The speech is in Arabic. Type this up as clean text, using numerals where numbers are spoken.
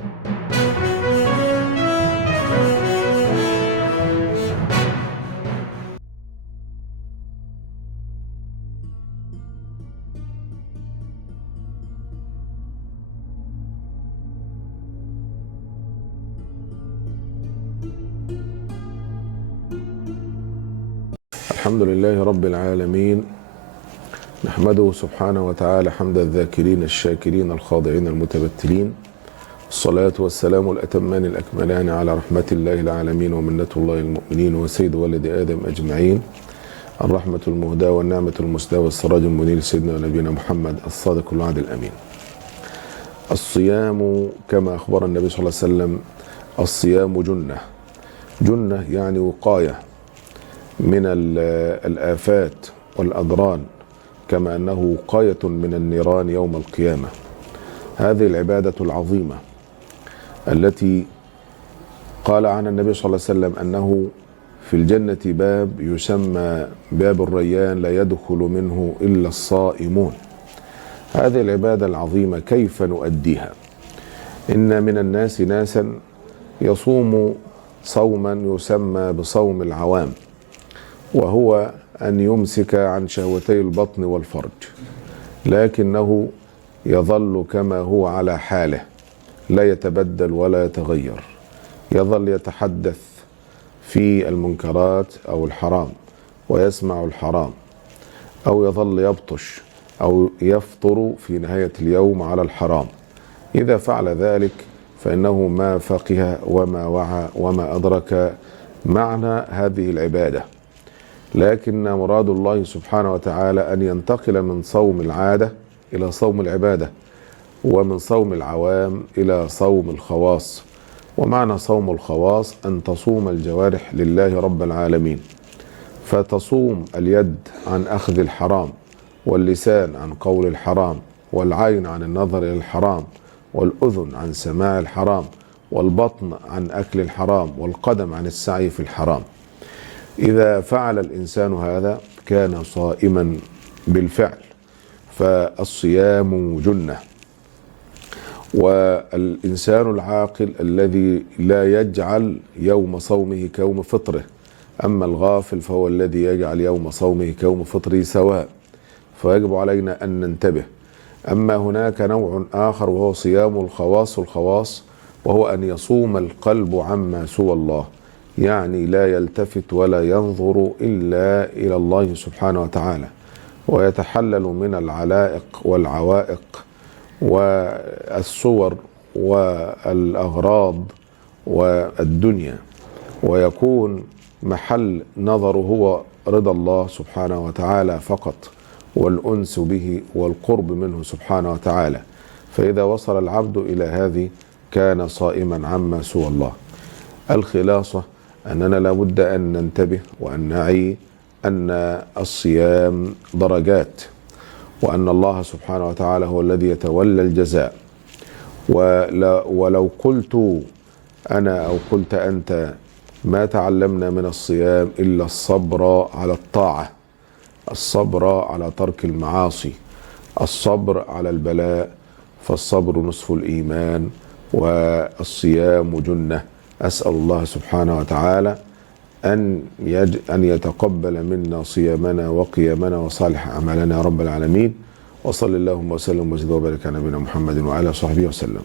الحمد لله رب العالمين، نحمده سبحانه وتعالى حمد الذاكرين الشاكرين الخاضعين المتبتلين. الصلاة والسلام الأتمان الأكملان على رحمة الله العالمين ومنة الله المؤمنين وسيد ولد آدم أجمعين، الرحمة المهداة والنعمة المسداة والسراج المنير سيدنا ونبينا محمد الصادق الوعد الأمين. الصيام كما أخبر النبي صلى الله عليه وسلم: الصيام جنة يعني وقاية من الآفات والأضرار، كما أنه وقاية من النيران يوم القيامة. هذه العبادة العظيمة التي قال عنها النبي صلى الله عليه وسلم أنه في الجنة باب يسمى باب الريان لا يدخل منه إلا الصائمون. هذه العبادة العظيمة كيف نؤديها؟ إن من الناس ناسا يصوم صوما يسمى بصوم العوام، وهو أن يمسك عن شهوتي البطن والفرج، لكنه يظل كما هو على حاله، لا يتبدل ولا يتغير، يظل يتحدث في المنكرات أو الحرام ويسمع الحرام، أو يظل يبطش أو يفطر في نهاية اليوم على الحرام. إذا فعل ذلك فإنه ما فقه وما وعى وما أدرك معنى هذه العبادة. لكن مراد الله سبحانه وتعالى أن ينتقل من صوم العادة إلى صوم العبادة، ومن صوم العوام إلى صوم الخواص. ومعنى صوم الخواص أن تصوم الجوارح لله رب العالمين، فتصوم اليد عن أخذ الحرام، واللسان عن قول الحرام، والعين عن النظر إلى الحرام، والأذن عن سماع الحرام، والبطن عن أكل الحرام، والقدم عن السعي في الحرام. إذا فعل الإنسان هذا كان صائما بالفعل. فالصيام جنة، والإنسان العاقل الذي لا يجعل يوم صومه كيوم فطره، أما الغافل فهو الذي يجعل يوم صومه كيوم فطره سواء، فيجب علينا أن ننتبه. أما هناك نوع آخر وهو صيام الخواص، وهو أن يصوم القلب عما سوى الله، يعني لا يلتفت ولا ينظر إلا إلى الله سبحانه وتعالى، ويتحلل من العلائق والعوائق والصور والأغراض والدنيا، ويكون محل نظره هو رضا الله سبحانه وتعالى فقط، والأنس به والقرب منه سبحانه وتعالى. فإذا وصل العبد إلى هذه كان صائما عما سوى الله. الخلاصة أننا لابد أن ننتبه وأن نعي أن الصيام درجات، وأن الله سبحانه وتعالى هو الذي يتولى الجزاء. ولو قلت أنا أو قلت أنت ما تعلمنا من الصيام إلا الصبر على الطاعة، الصبر على ترك المعاصي، الصبر على البلاء، فالصبر نصف الإيمان، والصيام جنة. أسأل الله سبحانه وتعالى أن يتقبل منا صيامنا وقيامنا وصالح أعمالنا يا رب العالمين. وصل اللهم وسلم وزد وبارك على نبينا محمد وعلى صحبه وسلم.